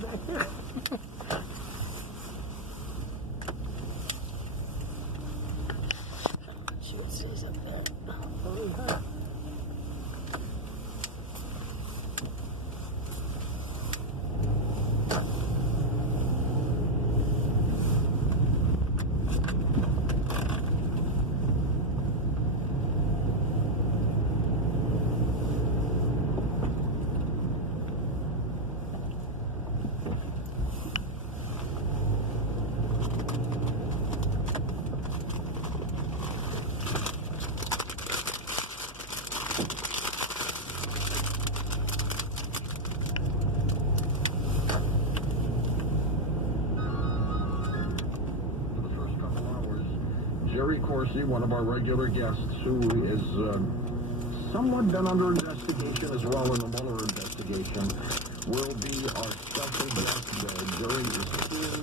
back there. See what it says up there. Believe her. Jerry Corsi, one of our regular guests, who is somewhat been under investigation as well in the Mueller investigation, will be our special guest. Jerry is suing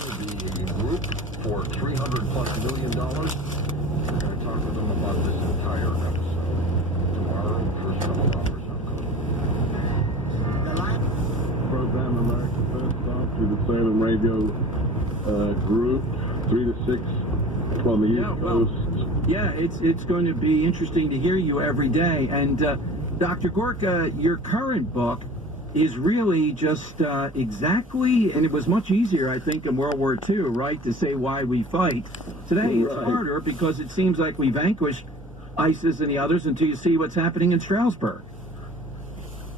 the group for $300+ million. We're going to talk with him about this entire episode tomorrow, first couple hours. The live program America First Start through the Salem Radio group, 3 to 6 from the East Coast. Yeah, it's going to be interesting to hear you every day. And Dr. Gorka, your current book is really just exactly, and it was much easier, I think, in World War II, right, to say why we fight. Today it's harder because it seems like we vanquished ISIS and the others until you see what's happening in Strasbourg.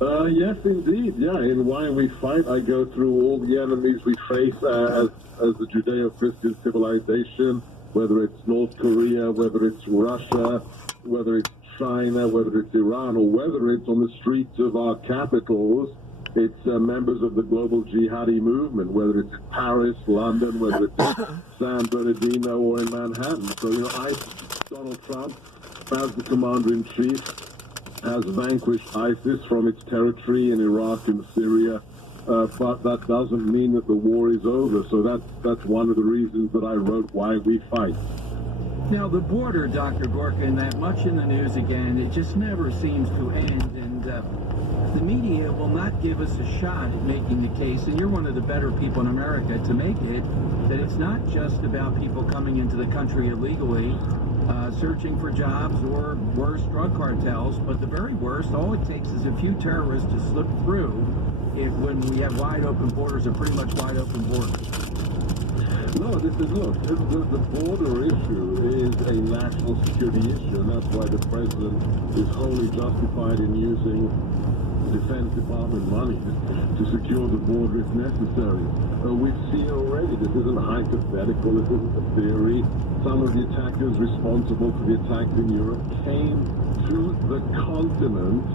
Yes, indeed. Yeah, in Why We Fight, I go through all the enemies we face as the Judeo-Christian civilization, whether it's North Korea, whether it's Russia, whether it's China, whether it's Iran, or whether it's on the streets of our capitals, it's members of the global jihadi movement, whether it's in Paris, London, whether it's in San Bernardino or in Manhattan. So, Donald Trump, as the commander-in-chief, has vanquished ISIS from its territory in Iraq and Syria. But that doesn't mean that the war is over. So that's one of the reasons that I wrote Why We Fight. Now, the border, Dr. Gorka, and that much in the news again, it just never seems to end. And the media will not give us a shot at making the case, and you're one of the better people in America to make it, that it's not just about people coming into the country illegally, searching for jobs or worse, drug cartels, but the very worst, all it takes is a few terrorists to slip through when we have wide open borders, or pretty much wide open borders. No, the border issue is a national security issue, and that's why the president is wholly justified in using Defense Department money to secure the border if necessary. We've seen already, this isn't hypothetical, this isn't a theory. Some of the attackers responsible for the attacks in Europe came to the continent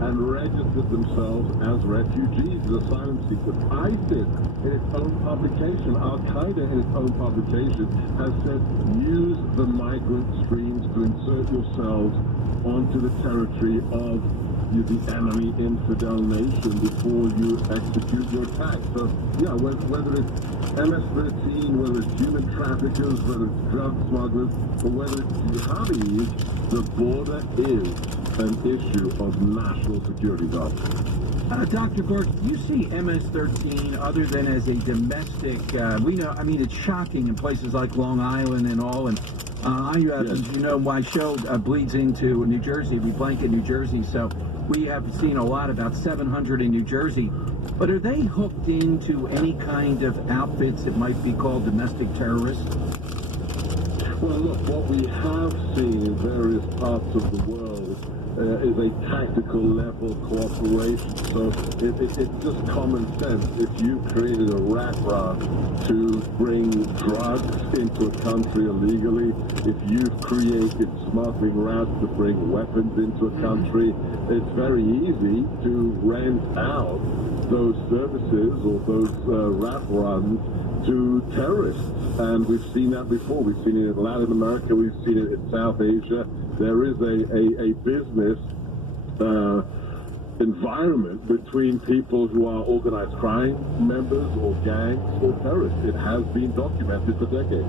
and registered themselves as refugees, as asylum seekers. ISIS, in its own publication, Al-Qaeda in its own publication, has said, use the migrant streams to insert yourselves onto the territory of the enemy infidel nation before you execute your attack. So, yeah, whether it's MS-13, whether it's human traffickers, whether it's drug smugglers, or whether it's jihadis, the border is an issue of national security, Dr. Gorka, do you see MS-13 other than as a domestic, we know, I mean, it's shocking in places like Long Island and all, and as you know, my show bleeds into New Jersey. We blanket New Jersey, so we have seen a lot, about 700 in New Jersey. But are they hooked into any kind of outfits that might be called domestic terrorists? Well, look, what we have seen in various parts of the world is a tactical level cooperation. So it's just common sense. If you created a rat run to bring drugs into a country illegally, if you've created smuggling routes to bring weapons into a country, it's very easy to rent out those services or those rat runs to terrorists. And we've seen that before. We've seen it in Latin America. We've seen it in South Asia. There is a business environment between people who are organized crime members or gangs or terrorists. It has been documented for decades.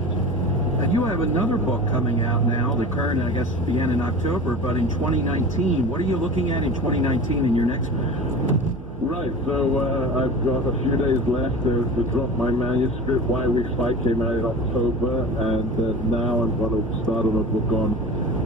And you have another book coming out now. The current, I guess, began in October, but in 2019. What are you looking at in 2019 in your next book? Right, so I've got a few days left to drop my manuscript. Why We Fight came out in October, and now I'm going to start on a book on,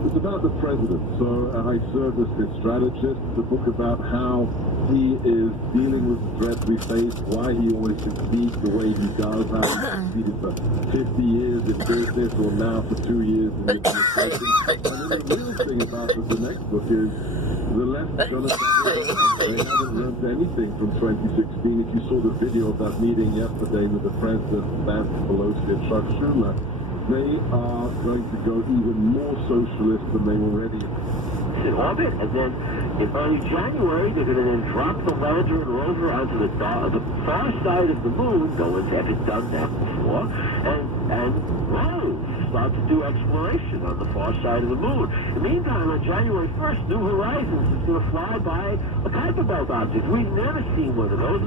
it's about the president. So I serve as his strategist. It's a book about how he is dealing with the threats we face, why he always succeeds the way he does, how he succeeded for 50 years in business, or now for 2 years in the administration. And then the real thing about the next book is the left is going to they haven't learned anything from 2016. If you saw the video of that meeting yesterday with the president, Nancy Pelosi and Chuck Schumer, they are going to go even more socialist than they already in orbit, and then in early January, they're going to then drop the lander and rover onto the far side of the moon. No one's ever done that before, and start to do exploration on the far side of the moon. In the meantime, on January 1st, New Horizons is going to fly by a Kuiper Belt object. We've never seen one of those.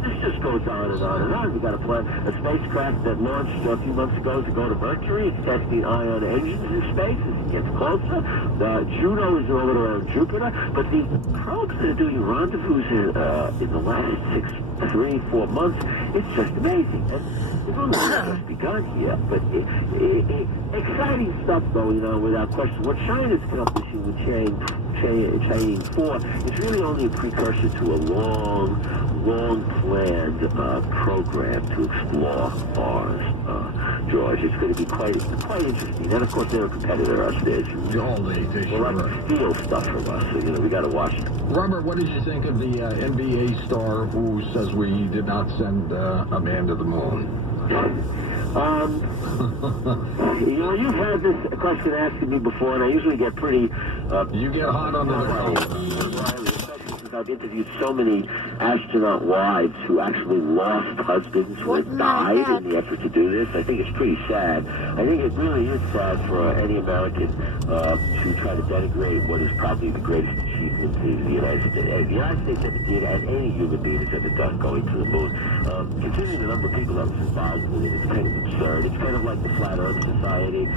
This just goes on and on and on. We've got a spacecraft that launched a few months ago to go to Mercury. It's testing ion engines in space as it gets closer. Juno is in orbit around Jupiter. But the probes that are doing rendezvous in the last 3-4 months, it's just amazing. And we've only just begun here, but exciting stuff going on without question. What China's accomplishing with Chain 4 is really only a precursor to a long-planned program to explore Mars, George. It's going to be quite interesting. And of course, they're a competitor upstairs. They like steal stuff from us, so we got to watch it. Robert, what did you think of the NBA star who says we did not send a man to the moon? You've had this question asked of me before, and I usually get pretty... you get hot under the coat. I've interviewed so many astronaut wives who actually lost husbands who had died in the effort to do this. I think it's pretty sad. I think it really is sad for any American to try to denigrate what is probably the greatest achievement the United States ever did, and any human being has ever done, going to the moon. Considering the number of people that was involved with it, it's kind of absurd. It's kind of like the Flat Earth Society.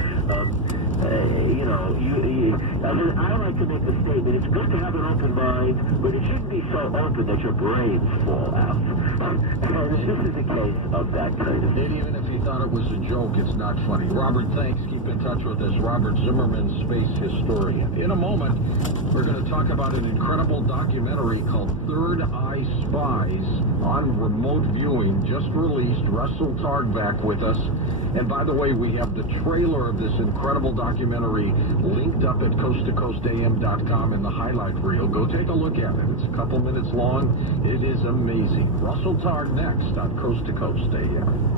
I like to make the statement, it's good to have an open mind, but it shouldn't be so open that your brains fall out. And this is a case of that kind of thing. Even if you thought it was a joke, it's not funny. Robert, thanks. Keep in touch with us. Robert Zimmerman, space historian. In a moment, we're going to talk about an incredible documentary called Third Eye Spies on remote viewing, just released. Russell Targ back with us. And by the way, we have the trailer of this incredible documentary linked up at coasttocoastam.com in the highlight reel. Go take a look at it. It's a couple minutes long. It is amazing. Russell Targ next on Coast to Coast AM.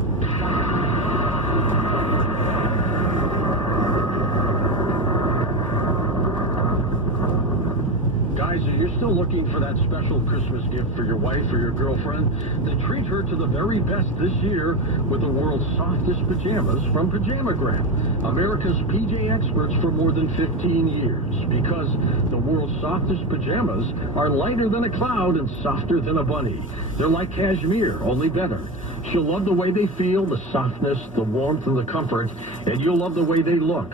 Guys, if you're still looking for that special Christmas gift for your wife or your girlfriend, then treat her to the very best this year with the world's softest pajamas from Pajamagram, America's PJ experts for more than 15 years. Because the world's softest pajamas are lighter than a cloud and softer than a bunny. They're like cashmere, only better. She'll love the way they feel, the softness, the warmth, and the comfort, and you'll love the way they look.